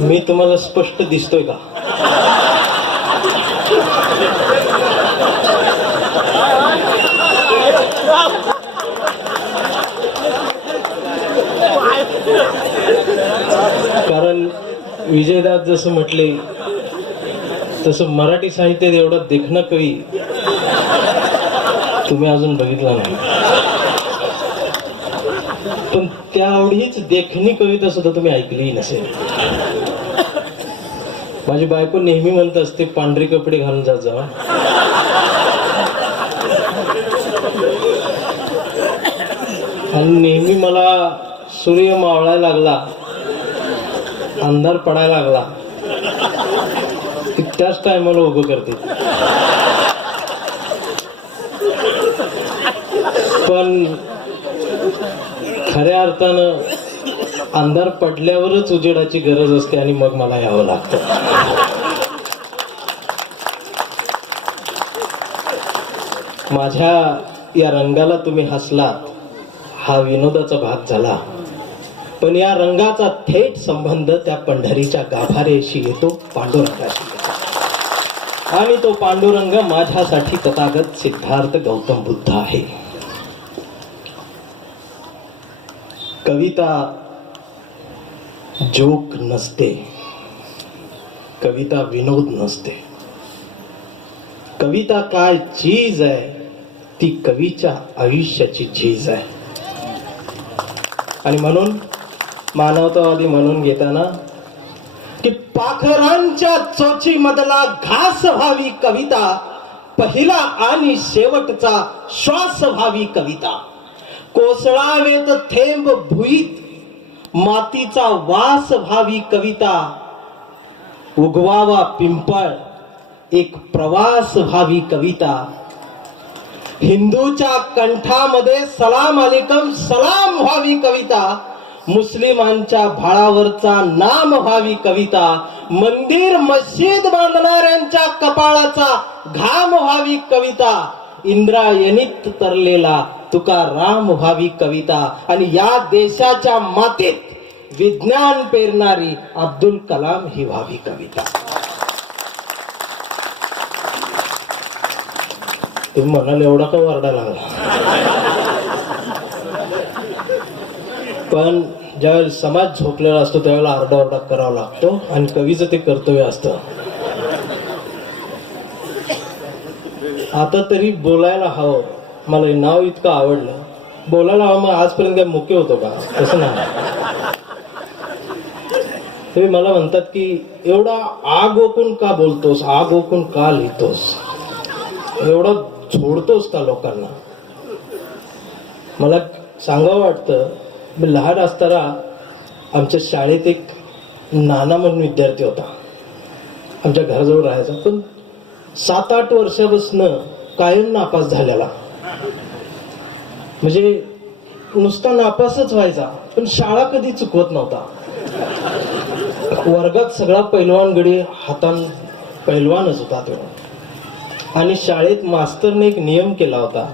मी तुम्हाला स्पष्ट दिसतोय का? कारण विजयदास जसं म्हटले तसं मराठी साहित्यात एवढं देखणं कवी तुम्ही अजून बघितला नाही. पण त्या देखणी कविता सुद्धा तुम्ही ऐकली नसेल. माझी बायको नेहमी म्हणत असते पांढरे कपडे घालून जात जा आणि नेहमी मला सूर्य मावळायला लागला अंधार पडायला लागला. त्याच टायमाला उभं करते. पण खऱ्या अर्थानं अंधार पडल्यावरच उजेडाची गरज असते आणि मग मला यावं लागतं. माझ्या या रंगाला तुम्ही हसलात हा विनोदाचा भाग झाला. पण या रंगाचा थेट संबंध त्या पंढरीच्या गाभारेशी येतो पांडुरंगाशी आणि तो पांडुरंग माझ्यासाठी तथागत सिद्धार्थ गौतम बुद्ध आहे. कविता जोक नसते कविता विनोद नसते. कविता काय चीज आहे ती कवीच्या आयुष्याची झीज आहे. आणि म्हणून मानवतावादी म्हणून घेताना की पाखरांच्या चोची मधला घास व्हावी कविता पहिला आणि शेवटचा श्वास व्हावी कविता. कोसळावेत थेंब भुईत. मातीचा वास व्हावी कविता. उगवावा पिंपळ एक प्रवास व्हावी कविता. हिंदूच्या कंठामध्ये सलाम अलिकम सलाम व्हावी कविता. मुस्लिमांच्या भाळावरचा नाम व्हावी कविता. मंदिर मस्जिद बांधणाऱ्यांच्या कपाळाचा घाम व्हावी कविता. इंद्रायणीत तरलेला तुका राम व्हावी कविता. आणि या देशाच्या मातीत विज्ञान पेरणारी अब्दुल कलाम ही व्हावी कविता. तुम्ही म्हणाल एवढा का वरडा लागला? पण ज्यावेळेला समाज झोपलेला असतो त्यावेळेला आरडाओरडा करावा लागतो आणि कवीचं ते कर्तव्य असतं. आता तरी बोलायला हवं. मला नाव इतकं आवडलं. बोलायला हवं मग आजपर्यंत काय मुख्य होतो का? तसं नाही. तुम्ही मला म्हणतात की एवढा आग ओकून का बोलतोस? आग ओकून का लिहितोस? एवढं झोडतोस का लोकांना? मला सांगावं वाटतं मी लहान असताना आमच्या शाळेत एक नाना म्हणून विद्यार्थी होता. आमच्या घराजवळ राहायचा. पण सात आठ वर्षापासून कायम नापास झालेला. म्हणजे नुसता नापासच व्हायचा पण शाळा कधी चुकवत नव्हता. वर्गात सगळा पैलवान गडी हातान पैलवानच होता तो. आणि शाळेत मास्तरने एक नियम केला होता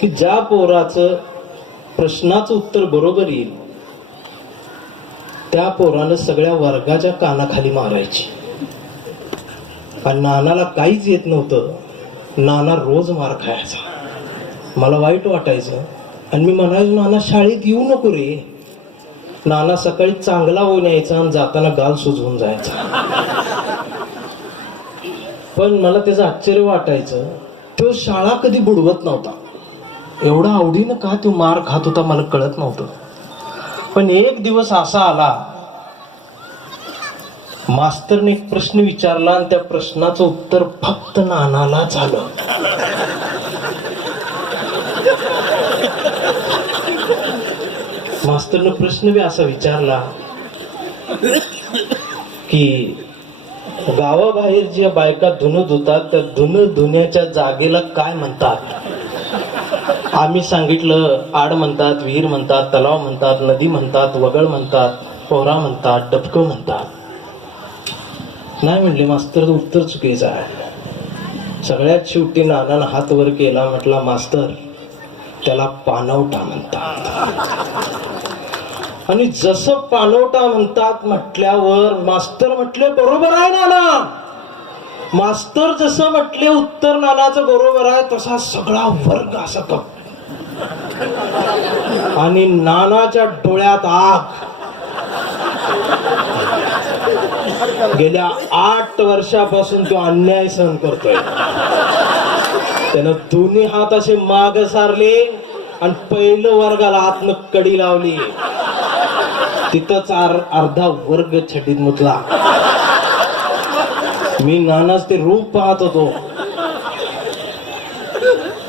की ज्या पोराचं प्रश्नाचं उत्तर बरोबर येईल त्या पोरानं सगळ्या वर्गाच्या कानाखाली मारायची. आणि नानाला काहीच येत नव्हतं. नाना रोज मार खायचा. मला वाईट वाटायचं. आणि मी म्हणायचो नाना शाळेत येऊ नको रे. नाना सकाळी चांगला होऊन यायचा आणि जाताना गाल सुजवून जायचा. पण मला त्याचं आश्चर्य वाटायचं. तो शाळा कधी बुडवत नव्हता. एवढा आवडीनं का तो मार खात होता मला कळत नव्हतं. पण एक दिवस असा आला मास्तरने एक प्रश्न विचारला आणि त्या प्रश्नाचं उत्तर फक्त नानाला झालं. मास्तरनं प्रश्न बी असा विचारला की गावाबाहेर ज्या बायका धुन धुतात त्या धुन धुण्याच्या जागेला काय म्हणतात? आम्ही सांगितलं आड म्हणतात विहीर म्हणतात तलाव म्हणतात नदी म्हणतात वगळ म्हणतात पोहरा म्हणतात डबकं म्हणतात. नाही म्हणले मास्तर उत्तर चुकीचं आहे. सगळ्यात शेवटी नानानं हात वर केला म्हटला मास्तर त्याला पानवटा म्हणतात. आणि जसं पानवटा म्हणतात म्हटल्यावर मास्तर म्हटले बरोबर आहे नाना. मास्तर जसं म्हटले उत्तर नानाचं बरोबर आहे तसा सगळा वर्ग असा कप आणि नानाच्या डोळ्यात आग. गेल्या आठ वर्षापासून तो अन्याय सहन करतोय. त्यानं दोन्ही हात असे माग सारले आणि पहिलं वर्गाला आतन कडी लावली. तिथंच अर्धा वर्ग छडीत मुतला. मी नानाच ते रूप पाहत होतो.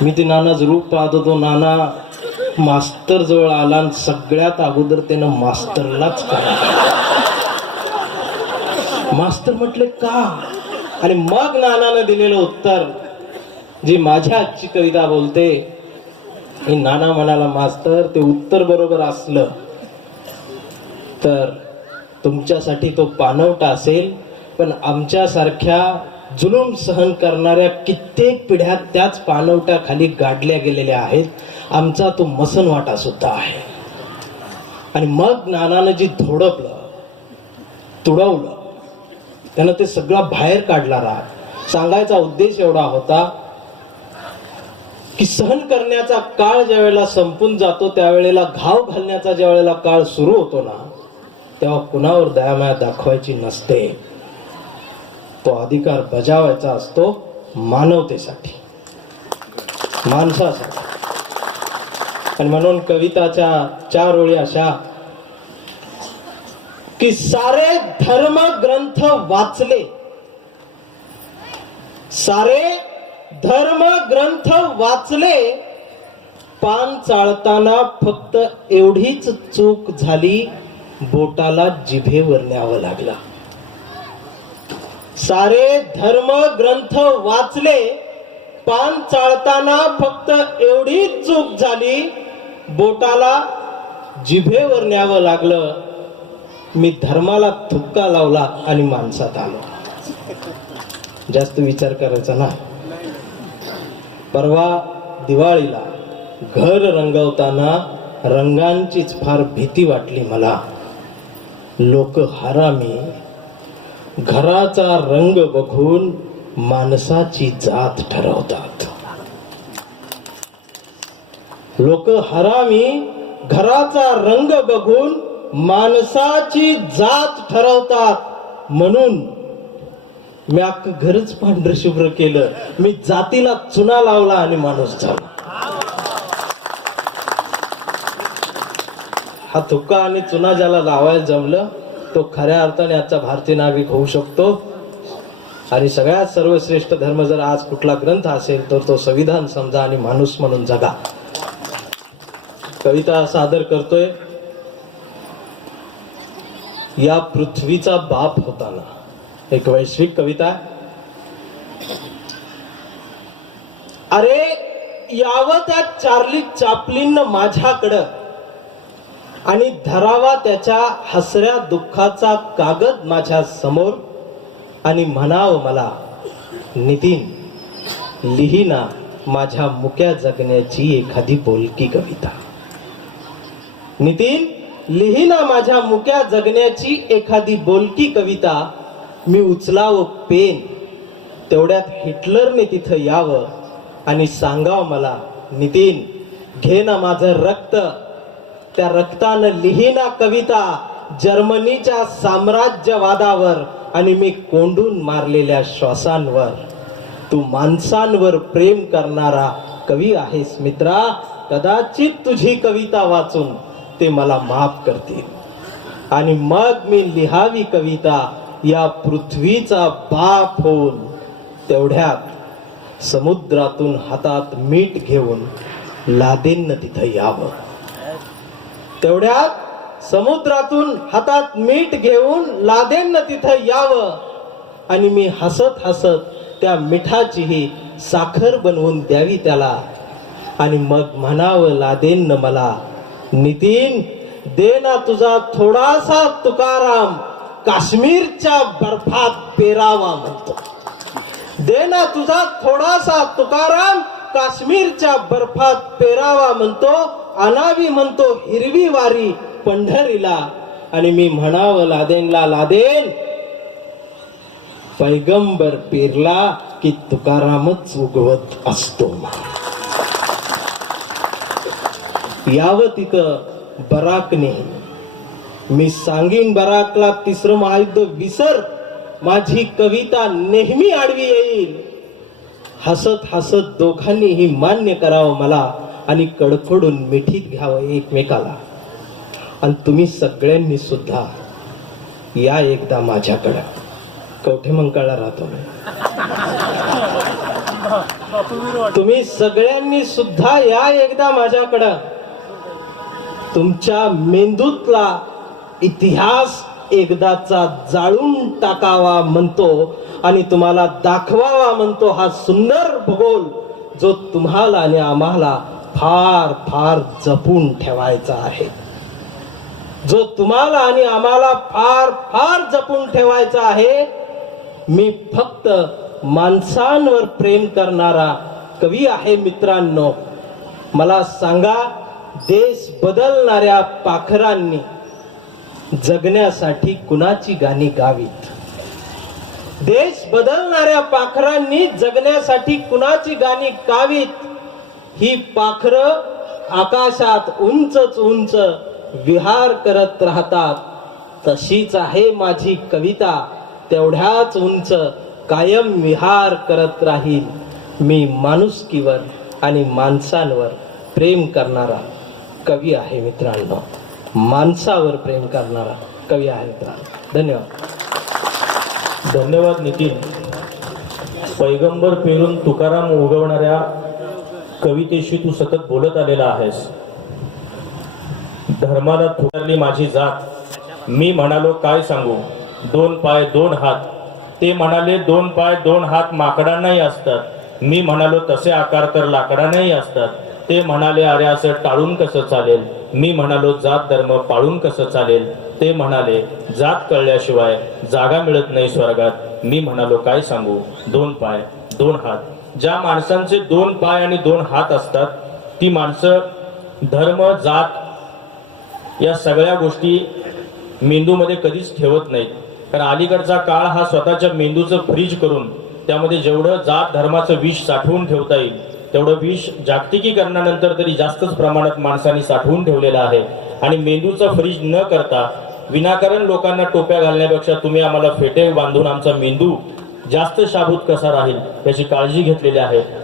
मी ते नानाच रूप पाहत होतो. नाना मास्तर जवळ आला आणि सगळ्यात अगोदर त्यानं मास्तरलाच करा मास्तर म्हटले का? आणि मग नानानं दिलेलं उत्तर जी माझ्या आजची कविता बोलते हे नाना म्हणाला मास्तर ते उत्तर बरोबर असलं तर तुमच्यासाठी तो पानवटा असेल पण आमच्यासारख्या जुलूम सहन करणाऱ्या कित्येक पिढ्या त्याच पानवट्याखाली गाडल्या गेलेल्या आहेत. आमचा तो मसनवाटा सुद्धा आहे. आणि मग नानानं जी धोडपलं तुडवलं त्यानं ते सगळं बाहेर काढला राहत. सांगायचा उद्देश एवढा होता की सहन करण्याचा काळ ज्या वेळेला संपून जातो त्यावेळेला घाव घालण्याचा ज्या वेळेला काळ सुरू होतो ना तेव्हा कुणावर दयामाया दाखवायची नसते. तो अधिकार बजावायचा असतो मानवतेसाठी माणसासाठी. आणि म्हणून कविताच्या चार ओळी अशा की सारे धर्म ग्रंथ वाचले. सारे धर्म ग्रंथ वाचले पान चाळताना फक्त एवढीच चूक झाली बोटाला जिभेवर न्यावं लागला. सारे धर्म ग्रंथ वाचले पान चाळताना फक्त एवढीच चूक झाली बोटाला जिभेवर न्यावं लागलं. मी धर्माला थुक्का लावला आणि माणसात आलो. जास्त विचार करायचा ना. परवा दिवाळीला घर रंगवताना रंगांचीच फार भीती वाटली मला. लोक हरामी घराचा रंग बघून माणसाची जात ठरवतात. लोक हरामी घराचा रंग बघून माणसाची जात ठरवतात. म्हणून मी अख्खं घरच पांढर शुभ्र केलं. मी जातीला चुना लावला आणि माणूस झाला. हा थुक्का आणि चुना ज्याला लावायला जमलं तो खऱ्या अर्थाने आजचा भारतीय नागरिक होऊ शकतो. आणि सगळ्यात सर्वश्रेष्ठ धर्म जर आज कुठला ग्रंथ असेल तर तो संविधान समजा आणि माणूस म्हणून जगा. कविता सादर करतोय. या पृथ्वीचा बाप होताना. एक वैश्विक कविता. अरे यावं त्या चार्ली चापलीन माझ्याकडं. आणि धरावा त्याच्या हसऱ्या दुःखाचा कागद माझ्यासमोर. आणि म्हणावं मला नितीन लिहिना माझ्या मुक्या जगण्याची एखादी बोलकी कविता. नितीन लिहिना माझ्या मुक्या जगण्याची एखादी बोलकी कविता मी उचलावं पेन. तेवढ्यात हिटलरने तिथं यावं आणि सांगावं मला नितीन घे ना माझं रक्त. त्या रक्तानं लिहिना कविता जर्मनीच्या साम्राज्यवादावर आणि मी कोंडून मारलेल्या श्वासांवर. तू माणसांवर प्रेम करणारा कवी आहेस मित्रा. कदाचित तुझी कविता वाचून ते मला माफ करतील. आणि मग मी लिहावी कविता या पृथ्वीचा बाप होऊन तेवढ्यात समुद्रातून हातात मीठ घेऊन लादेन तिथं यावं. तेवढ्यात समुद्रातून हातात मीठ घेऊन लादेन तिथं यावं. आणि मी हसत हसत त्या मिठाचीही साखर बनवून द्यावी त्याला. आणि मग म्हणावं लादेन मला नितीन दे ना तुझा थोडासा तुकाराम. काश्मीरच्या बर्फात पेरावा म्हणतो. दे ना तुझा थोडासा तुकाराम काश्मीरच्या बर्फात पेरावा म्हणतो. अनावी म्हणतो हिरवी वारी पंढरीला. आणि मी म्हणावं लादेनला लादेन पैगंबर पेरला की तुकारामच उगवत असतो. यावं तिथं बराकने. मी सांगीन बराकला तिसरं महायुद्ध विसर माझी कविता नेहमी आडवी येईल. हसत हसत दोघांनीही मान्य करावं मला आणि कडकडून मिठीत घ्यावं एकमेकाला. आणि तुम्ही सगळ्यांनी सुद्धा या एकदा माझ्याकडं. कवठे मंकाळला राहतो तुम्ही सगळ्यांनी सुद्धा या एकदा माझ्याकडं. तुमच्या मेंदूतला इतिहास एकदाचा जाळून टाकावा म्हणतो आणि तुम्हाला दाखवावा म्हणतो हा सुंदर भूगोल जो तुम्हाला आणि आम्हाला फार फार जपून ठेवायचा आहे. जो तुम्हाला आणि आम्हाला फार फार जपून ठेवायचा आहे मी फक्त माणसांवर प्रेम करणारा कवी आहे मित्रांनो. मला सांगा देश बदलणाऱ्या पाखरांनी जगण्यासाठी कुणाची गाणी गावीत? देश बदलणाऱ्या पाखरांनी जगण्यासाठी कुणाची गाणी गावीत? ही पाखर आकाशात उंचच उंच विहार करत राहतात. तशीच आहे माझी कविता तेवढ्याच उंच कायम विहार करत राहील मी माणुसकीवर आणि माणसांवर प्रेम करणारा. कवी आहे मित्रांनो. माणसावर प्रेम करणारा कवी आहे मित्रांनो. धन्यवाद. धन्यवाद नितीन. पैगंबर पेरून तुकाराम उगवणाऱ्या कवितेशी तू सतत बोलत आलेला आहेस. धर्माला थुकारली माझी जात. मी म्हणालो काय सांगू? दोन पाय दोन हात. ते म्हणाले दोन पाय दोन हात माकडांनाही असतात. मी म्हणालो तसे आकार तर लाकडांनाही असतात. ते म्हणाले अरे असं टाळून कसं चालेल? मी म्हणालो जात धर्म पाळून कसं चालेल? ते म्हणाले जात कळल्याशिवाय जागा मिळत नाही स्वर्गात. मी म्हणालो काय सांगू? दोन पाय दोन हात. ज्या माणसांचे दोन पाय आणि दोन हात असतात ती माणसं धर्म जात या सगळ्या गोष्टी मेंदूमध्ये कधीच ठेवत नाहीत. कारण अलीकडचा काळ हा स्वतःच्या मेंदूचं फ्रीज करून त्यामध्ये जेवढं जात धर्माचं विष साठवून ठेवता येईल तेवढं विष जागतिकीकरणानंतर तरी जास्तच प्रमाणात माणसांनी साठवून ठेवलेलं आहे. आणि मेंदूचा फ्रीज न करता विनाकारण लोकांना टोप्या घालण्यापेक्षा तुम्ही आम्हाला फेटे बांधून आमचा मेंदू जास्त शाबूत कसा राहील याची काळजी घेतलेली आहे.